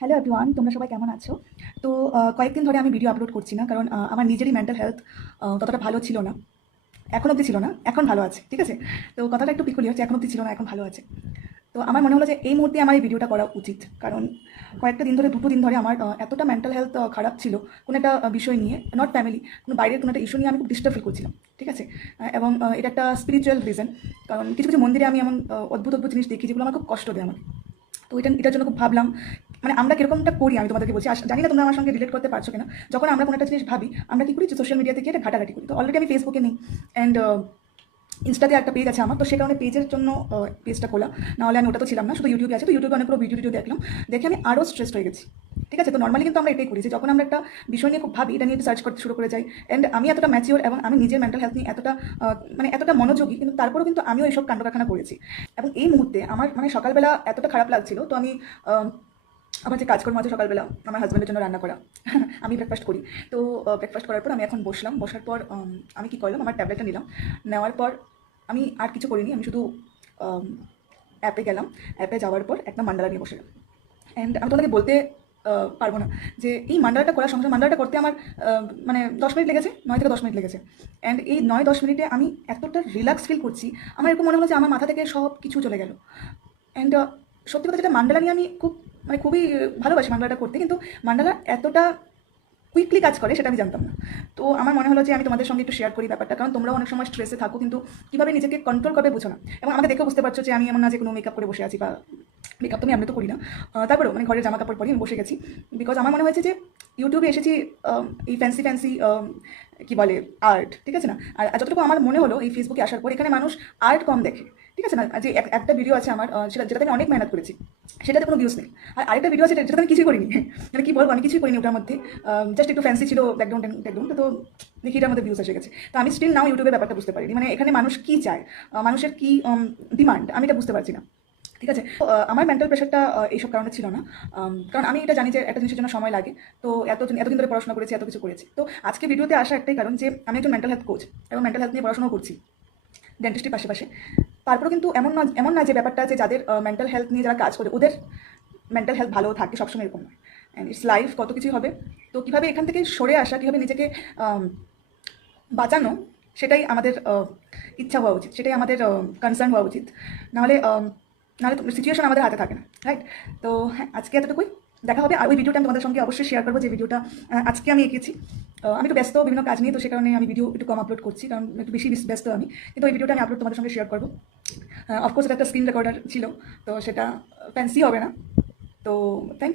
Hello everyone, তোমরা সবাই কেমন আছো? তো কয়েকদিন ধরে আমি ভিডিও আপলোড করছি না, কারণ আমার নিজেরই মেন্টাল হেলথ ততটা ভালো ছিল না। এখন অবধি ছিল না, এখন ভালো আছে, ঠিক আছে? তো কথাটা একটু পিকুলিয়ার যে এখন অবধি ছিল না, এখন ভালো আছে। তো আমার মনে হলো যে এই মুহূর্তে আমার এই ভিডিওটা করা উচিত, কারণ কয়েকটা দিন ধরে, দুটো দিন ধরে আমার এতটা মেন্টাল হেলথ খারাপ ছিল কোনো একটা বিষয় নিয়ে, নট ফ্যামিলি, কোনো বাইরের কোনো একটা ইস্যু নিয়ে আমি খুব ডিস্টার্ব ফিল করছিলাম, ঠিক আছে? এবং এটা একটা স্পিরিচুয়াল রিজন, কারণ কিছু কিছু মন্দিরে আমি এমন অদ্ভুত অদ্ভুত জিনিস দেখি যেগুলো আমার খুব কষ্ট দেয় আমাকে। তো এটার জন্য খুব ভাবলাম, মানে আমরা কিরকমটা করি আমি তোমাদেরকে বলছি, জানি না তোমরা আমার সঙ্গে রিলেট করতে পারছো কিনা। যখন আমরা কোনো একটা জিনিস ভাবি, আমরা কি করি, যে সোশ্যাল মিডিয়াতে গিয়ে এটা ঘাটাঘাটি করি। তো অলরেডি আমি ফেসবুকে নেই, অ্যান্ড ইনস্টাতে একটা পেজ আছে আমার, তো সে কারণে পেজের জন্য পেজটা খোলা। নাহলে আমি ওটা তো ছিলাম না, শুধু ইউটিউবে আছে। তো ইউটিউবে অনেকগুলো ভিডিও টিডিও দেখলাম, দেখে আমি আরও স্ট্রেসড হয়ে গেছি, ঠিক আছে? তো নর্মালি কিন্তু আমরা এটাই করি, যে যখন আমরা একটা বিষয় নিয়ে খুব ভাবি, এটা নিয়ে সার্চ করতে শুরু করে যাই। অ্যান্ড আমি এতটা ম্যাচিওর এবং আমি নিজের মেন্টাল হেলথ নিয়ে এতটা মানে এতটা মনোযোগী, কিন্তু তারপরেও কিন্তু আমিও এইসব কাণ্ডকারখানা করেছি। এবং এই মুহূর্তে আমার মানে সকালবেলা এতটা খারাপ লাগছিল, তো আমি আমার যে কাজকর্ম আছে সকালবেলা আমার হাজব্যান্ডের জন্য রান্না করা, আমি ব্রেকফাস্ট করি। তো ব্রেকফাস্ট করার পর আমি এখন বসলাম, বসার পর আমি কি করলাম, আমার ট্যাবলেটটা নিলাম। নেওয়ার পর আমি আর কিছু করিনি, আমি শুধু অ্যাপে গেলাম। অ্যাপে যাওয়ার পর একটা মান্ডালা নিয়ে বসে গেলাম। অ্যান্ড আমি তোমাকে বলতে পারবো না যে এই মান্ডালাটা করার সঙ্গে সঙ্গে, মান্ডালাটা করতে আমার মানে 10 মিনিট লেগেছে, 9 থেকে 10 মিনিট লেগেছে। অ্যান্ড এই 9-10 মিনিটে আমি এতটা রিল্যাক্স ফিল করছি, আমার এরকম মনে হলো যে আমার মাথা থেকে সব কিছু চলে গেল। অ্যান্ড সত্যি কথা যেটা, মান্ডালা নিয়ে আমি খুব মানে খুবই ভালোবাসি মান্ডালাটা করতে, কিন্তু মান্ডালা এতটা কুইকলি কাজ করে সেটা আমি জানতাম না। তো আমার মনে হলো যে আমি তোমাদের সঙ্গে একটু শেয়ার করি ব্যাপারটা, কারণ তোমরাও অনেক সময় স্ট্রেসে থাকো, কিন্তু কীভাবে নিজেকে কন্ট্রোল করবে বুঝো না। এবং আমাকে দেখে বুঝতে পারছো যে আমি এমন না যে কোনো মেকআপ করে বসে আছি, বা মেকআপ তো আমি তো করি না। তারপরেও মানে ঘরের জামা কাপড় পরে আমি বসে গেছি, বিকজ আমার মনে হয়েছে যে ইউটিউবে এসেছি এই ফ্যান্সি ফ্যান্সি কী বলে আর্ট, ঠিক আছে না? আর যতটুকু আমার মনে হলো এই ফেসবুকে আসার পর, এখানে মানুষ আর্ট কম দেখে, ঠিক আছে না? যে একটা ভিডিও আছে আমার, যেটাতে আমি অনেক মেহনত করেছি, সেটাতে কোনো ভিউজ নেই। আর আরেকটা ভিডিও আছে যেটাতে আমি কিছুই করিনি, মানে কী বলবো, আমি কিছুই করিনি ওটার মধ্যে, জাস্ট একটু ফ্যান্সি ছিল ব্যাকগ্রাউন্ড ব্যাকগ্রাউন্ড। তো দেখি এটার মধ্যে ভিউজ এসে গেছে। তো আমি স্টিল নাও ইউটিউবের ব্যাপারটা বুঝতে পারিনি, মানে এখানে মানুষ কী চায়, মানুষের কী ডিমান্ড, আমি এটা বুঝতে পারছি না, ঠিক আছে? তো আমার মেন্টাল প্রেশারটা এইসব কারণে ছিল না, কারণ আমি এটা জানি যে একটা জিনিসের জন্য সময় লাগে। তো এতদিন ধরে পড়াশোনা করেছি, এত কিছু করেছি। তো আজকে ভিডিওতে আসা একটাই কারণ, যে আমি একজন মেন্টাল হেলথ কোচ এবং মেন্টাল হেলথ নিয়ে পড়াশোনা করছি ডেন্টিস্টের পাশে। তারপরেও কিন্তু এমন না যে ব্যাপারটা, যে যাদের মেন্টাল হেলথ নিয়ে যারা কাজ করে ওদের মেন্টাল হেলথ ভালো থাকে সবসময়, এরকম নয়। অ্যান্ড ইটস লাইফ, কত কিছু হবে। তো কীভাবে এখান থেকে সরে আসা, কীভাবে নিজেকে বাঁচানো, সেটাই আমাদের ইচ্ছা হওয়া উচিত, সেটাই আমাদের কনসার্ন হওয়া উচিত। নাহলে নাহলে সিচুয়েশন আমাদের হাতে থাকে না, রাইট? তো হ্যাঁ, আজকে এতটুকুই। দেখা হবে। আর ওই ভিডিওটা আমি তোমাদের সঙ্গে অবশ্যই শেয়ার করবো, যে ভিডিওটা আজকে আমি এঁকেছি। আমি একটু ব্যস্ত বিভিন্ন কাজ নিয়ে, তো সে কারণে আমি ভিডিও একটু কম আপলোড করছি, কারণ একটু বেশি ব্যস্ত আমি। কিন্তু ওই ভিডিওটা আমি আপলোড তোমাদের সঙ্গে শেয়ার করবো। অফকোর্স এটা একটা স্ক্রিন রেকর্ডার ছিল, তো সেটা ফ্যান্সি হবে না। তো থ্যাংক ইউ।